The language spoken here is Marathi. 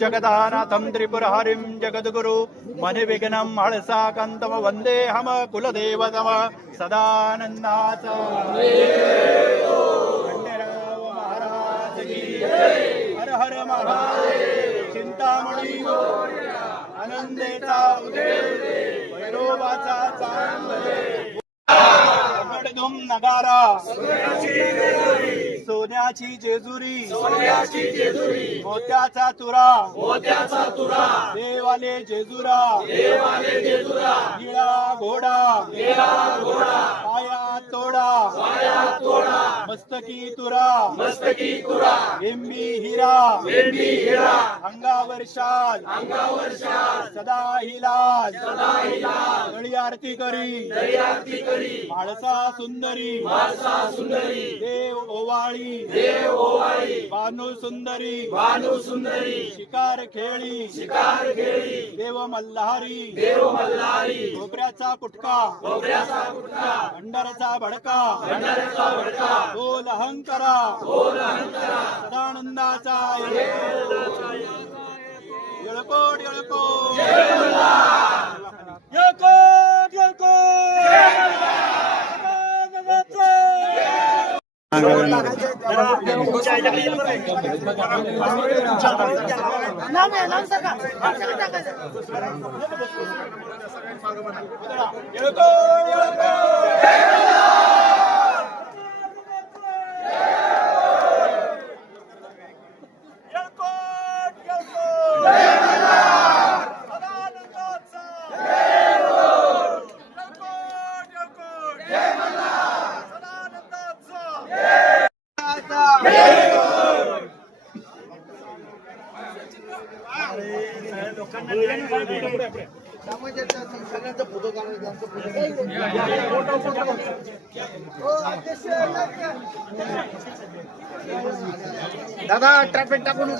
जगदानाथं त्रिपुरहरिं जगद्गुरु मणिविघ्नं हळसाकान्तं वन्देऽहं कुलदेवतम सदानन्दाच खंडेराव महाराज की हर हर महादेव चिंतामणी आनंदेचा उदय वैरोबाचा चांदणे धुम नगारा सोन्याची जेजुरी मोत्याचा तुरा देवाले जेजुरा निळा घोडा पाया तोडा मस्तकी तुरा बिंबी हिरा अंगावर शाल सदा हिलाज गळी आरती करी म्हाळसा सुंदरी देव ओवाळी भानू सुंदरी शिकार खेळी देव मल्हारी खोबऱ्याचा कुटका भंडाराचा भडका बोल अहंकारा सदानंदाचा येळकोट येळकोट येळकोट दादा ट्रॅफिक टाकून